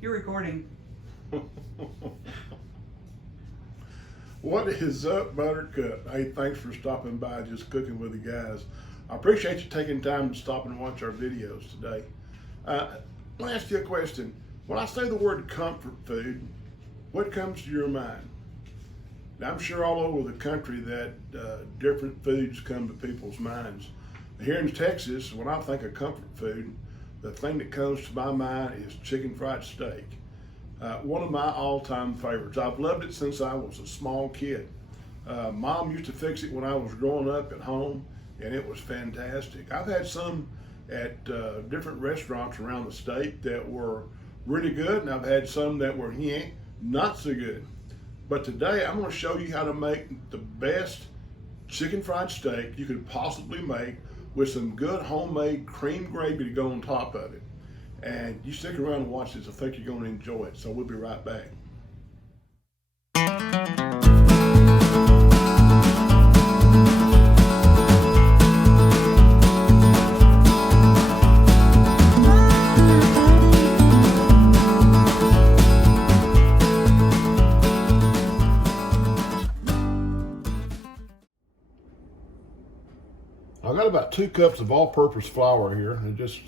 You're recording. What is up, Buttercup? Hey, thanks for stopping by, just cooking with the guys. I appreciate you taking time to stop and watch our videos today. Let me ask you a question. When I say the word comfort food, what comes to your mind? Now, I'm sure all over the country that different foods come to people's minds. Here in Texas, when I think of comfort food, the thing that comes to my mind is chicken fried steak. One of my all-time favorites. I've loved it since I was a small kid. Mom used to fix it when I was growing up at home, and it was fantastic. I've had some at different restaurants around the state that were really good, and I've had some that were not so good. But today I'm going to show you how to make the best chicken fried steak you could possibly make with some good homemade cream gravy to go on top of it. And you stick around and watch this. I think you're going to enjoy it. So we'll be right back. I've got about 2 cups of all-purpose flour here, and just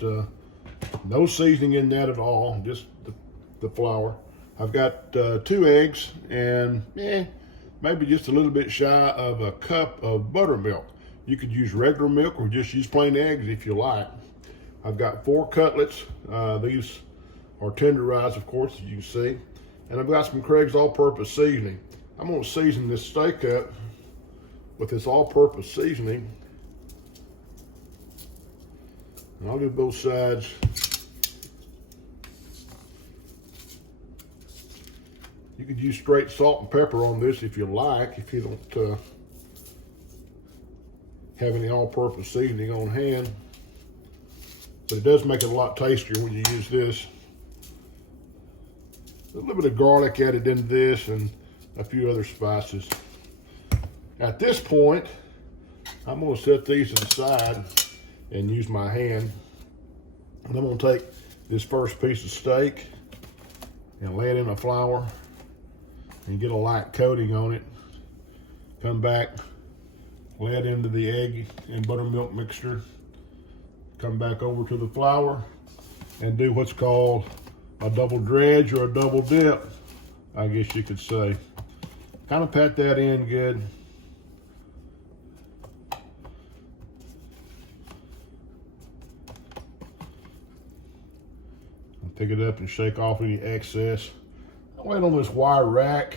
no seasoning in that at all, just the flour. I've got 2 eggs and maybe just a little bit shy of a cup of buttermilk. You could use regular milk or just use plain eggs if you like. I've got 4 cutlets. These are tenderized, of course, as you can see. And I've got some Craig's all-purpose seasoning. I'm going to season this steak up with this all-purpose seasoning. And I'll do both sides. You could use straight salt and pepper on this if you like, if you don't have any all-purpose seasoning on hand. But it does make it a lot tastier when you use this. A little bit of garlic added into this and a few other spices. At this point, I'm going to set these to the side and use my hand. And I'm going to take this first piece of steak and lay it in the flour and get a light coating on it. Come back, lay it into the egg and buttermilk mixture. Come back over to the flour and do what's called a double dredge or a double dip, I guess you could say. Kind of pat that in good. Pick it up and shake off any excess. I'll lay it on this wire rack,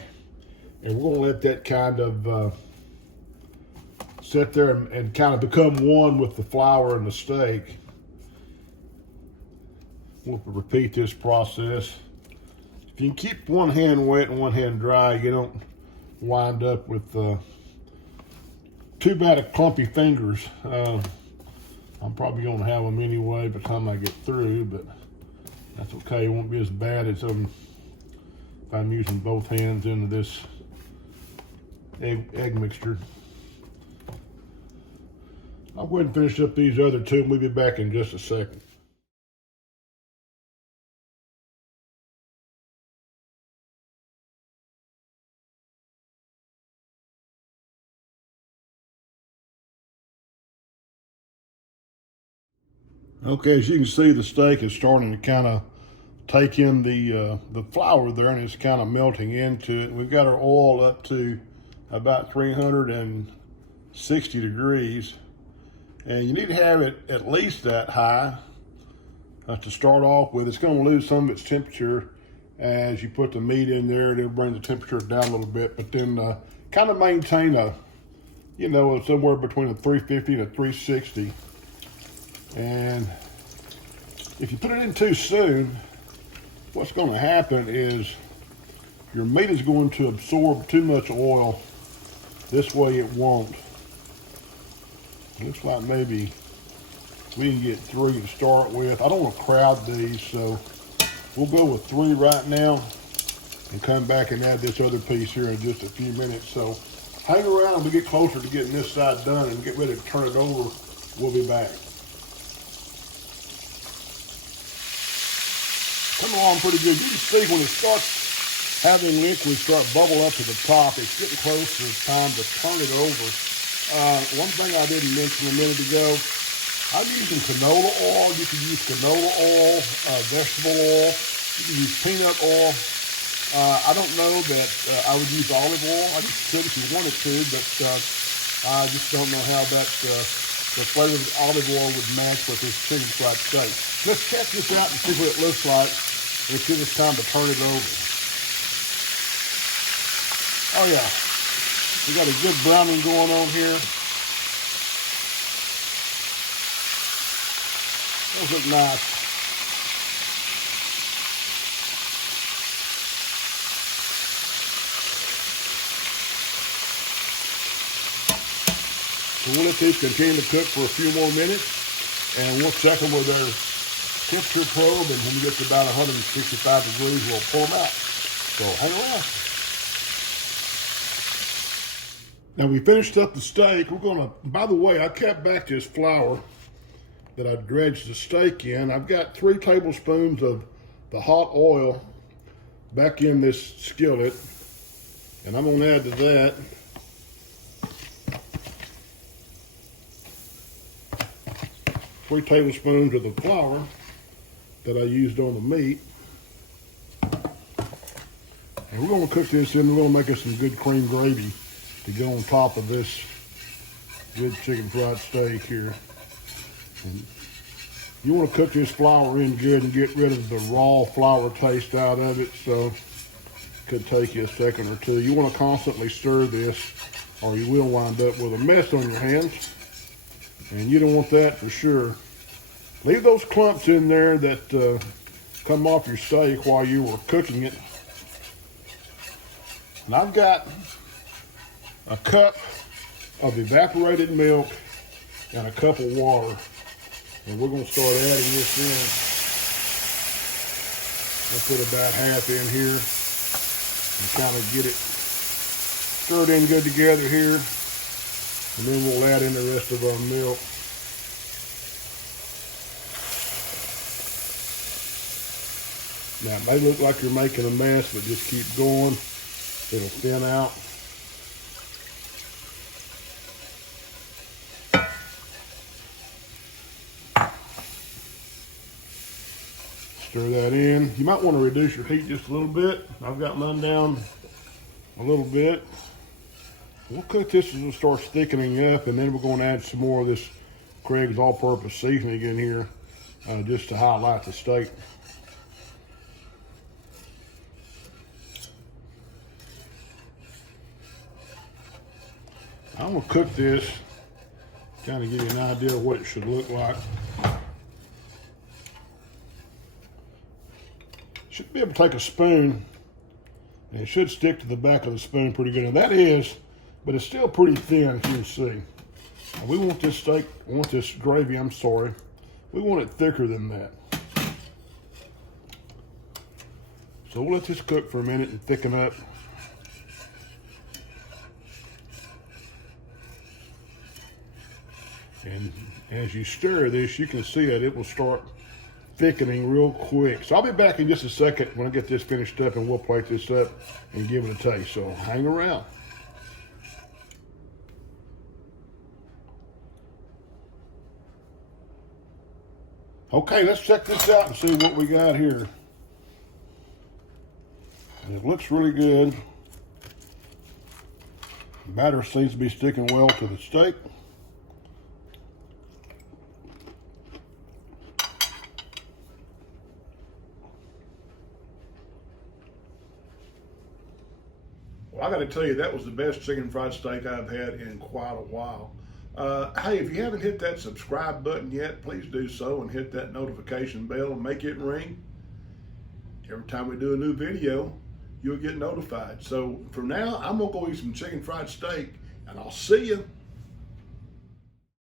and we're gonna let that kind of sit there and kind of become one with the flour and the steak. We'll repeat this process. If you can keep one hand wet and one hand dry, you don't wind up with too bad of clumpy fingers. I'm probably gonna have them anyway by the time I get through, but that's okay. It won't be as bad as if I'm using both hands into this egg mixture. I'll go ahead and finish up these other 2 and we'll be back in just a second. Okay, as you can see, the steak is starting to kind of take in the flour there, and it's kind of melting into it. We've got our oil up to about 360 degrees, and you need to have it at least that high to start off with. It's going to lose some of its temperature as you put the meat in there. It'll bring the temperature down a little bit, but then kind of maintain a, somewhere between a 350 and a 360. And if you put it in too soon, what's going to happen is your meat is going to absorb too much oil. This way it won't. Looks like maybe we can get 3 to start with. I don't want to crowd these, so we'll go with 3 right now and come back and add this other piece here in just a few minutes. So hang around and we get closer to getting this side done and get ready to turn it over. We'll be back. coming along pretty good. You can see when it starts having liquid start bubble up to the top, it's getting close to the time to turn it over. One thing I didn't mention a minute ago, I'm using canola oil. You can use canola oil, vegetable oil. You can use peanut oil. I don't know that I would use olive oil. I just could if you wanted to, but I just don't know how that the flavor of olive oil would match with this chicken fried steak. Let's check this out and see what it looks like. Let's give us time to turn it over. Oh yeah, we got a good browning going on here. Those look nice. So we'll let these continue to cook for a few more minutes, and we'll check them with our temperature probe, and when we get to about 165 degrees, we'll pull them out. So hang around. Now we finished up the steak. We're gonna, by the way, I kept back this flour that I dredged the steak in. I've got 3 tablespoons of the hot oil back in this skillet, and I'm gonna add to that three tablespoons of the flour that I used on the meat. And we're gonna cook this in. We're gonna make us some good cream gravy to go on top of this good chicken fried steak here. And you want to cook this flour in good and get rid of the raw flour taste out of it, so it could take you a second or two. You want to constantly stir this or you will wind up with a mess on your hands, and you don't want that for sure. Leave those clumps in there that come off your steak while you were cooking it. And I've got a cup of evaporated milk and a cup of water. And we're going to start adding this in. I'll put about half in here and kind of get it stirred in good together here. And then we'll add in the rest of our milk. Now it may look like you're making a mess, but just keep going. It'll thin out. Stir that in. You might want to reduce your heat just a little bit. I've got mine down a little bit. We'll cook this as it starts thickening up, and then we're going to add some more of this Craig's all-purpose seasoning in here just to highlight the steak. I'm going to cook this, kind of give you an idea of what it should look like. Should be able to take a spoon, and it should stick to the back of the spoon pretty good. And that is, but it's still pretty thin, as you can see. And we want this steak, this gravy, I'm sorry. We want it thicker than that. So we'll let this cook for a minute and thicken up. And as you stir this, you can see that it will start thickening real quick. So I'll be back in just a second when I get this finished up, and we'll plate this up and give it a taste. So hang around. Okay, let's check this out and see what we got here. And it looks really good. The batter seems to be sticking well to the steak. Well, I got to tell you, that was the best chicken fried steak I've had in quite a while. Hey, if you haven't hit that subscribe button yet, please do so and hit that notification bell and make it ring. Every time we do a new video, you'll get notified. So for now, I'm going to go eat some chicken fried steak, and I'll see you